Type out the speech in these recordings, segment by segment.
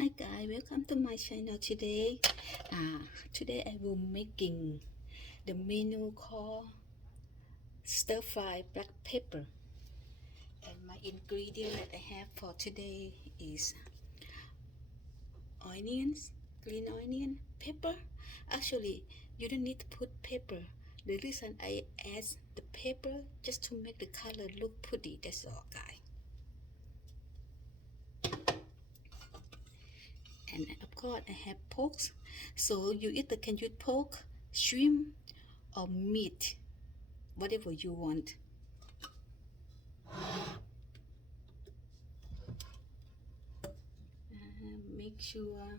Hi guys, welcome to my channel today. Today I will making the menu called stir fry black pepper. And my ingredient that I have for today is onions, green onion, pepper. Actually, you don't need to put pepper. The reason I add the pepper just to make the color look pretty. That's all, guys. And of course I have pork, so you either can use pork, shrimp, or meat, whatever you want. Make sure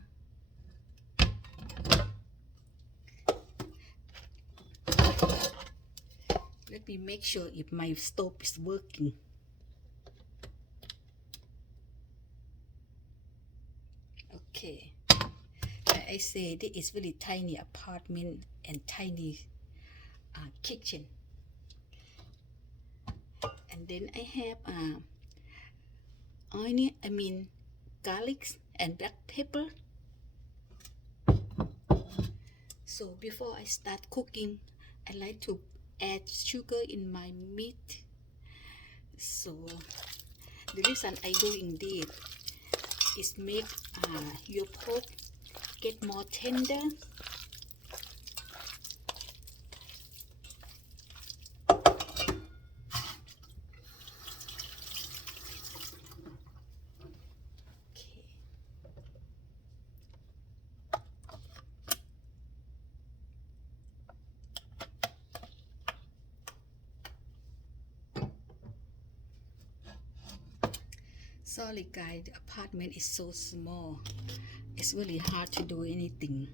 let me make sure if my stove is working. Okay, like I say, this is really tiny apartment and tiny kitchen. And then I have onion, garlic and black pepper. So before I start cooking, I like to add sugar in my meat. So the reason I doing this is make your pork get more tender. Okay. Sorry guys, the apartment is so small. It's really hard to do anything.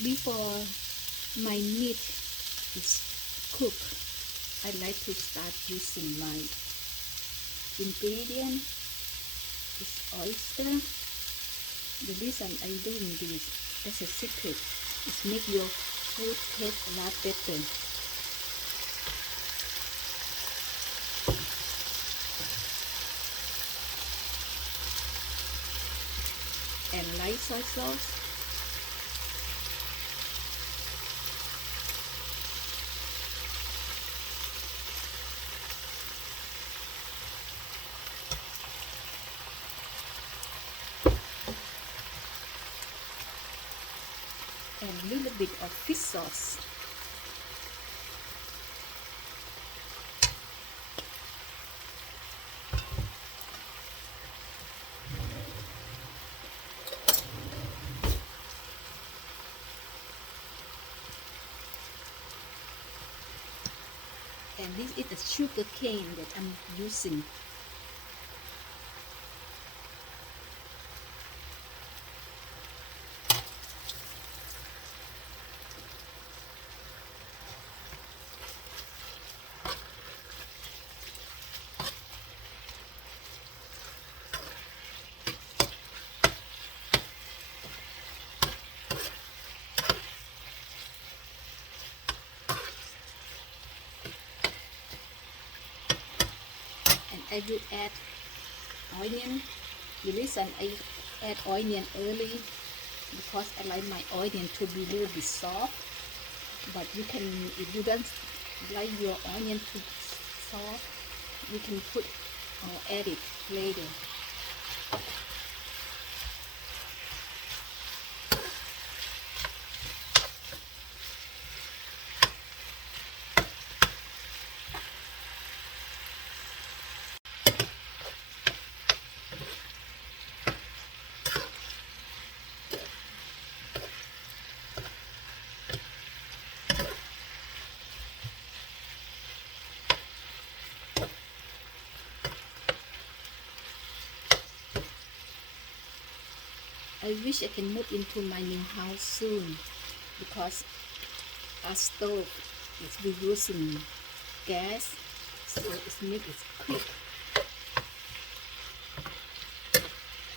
before my meat is cooked, I like to start using my ingredient is oyster. The reason I'm doing this, that's a secret, is make your food taste a lot better. And light soy sauce. And a little bit of fish sauce. And this is the sugar cane that I'm using. And I will add onion. The reason I add onion early because I like my onion to be a little bit soft. But you can, if you don't like your onion to soft, you can put or add it later. I wish I can move into my new house soon because our stove is reusing gas, so it makes it quick.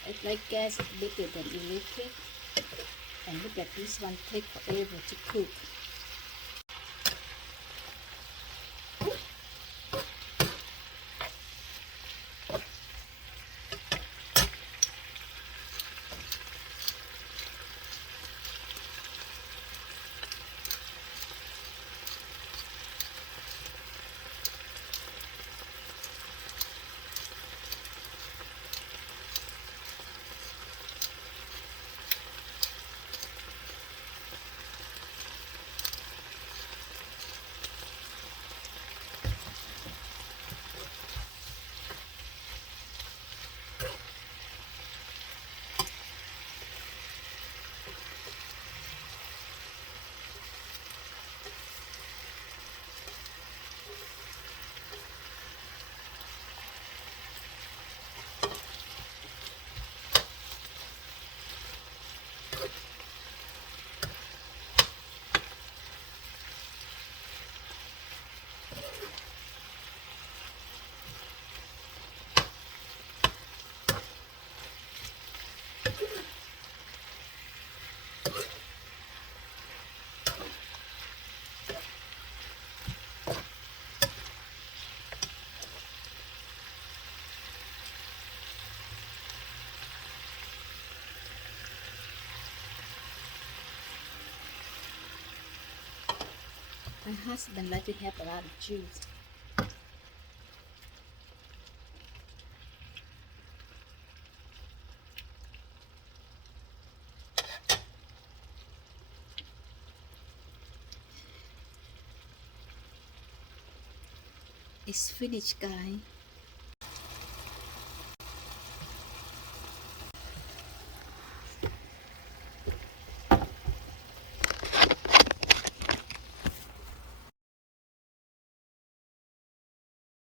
I like gas is better than electric. And look at this one, take forever to cook. My husband likes to have a lot of juice. It's finished, guys.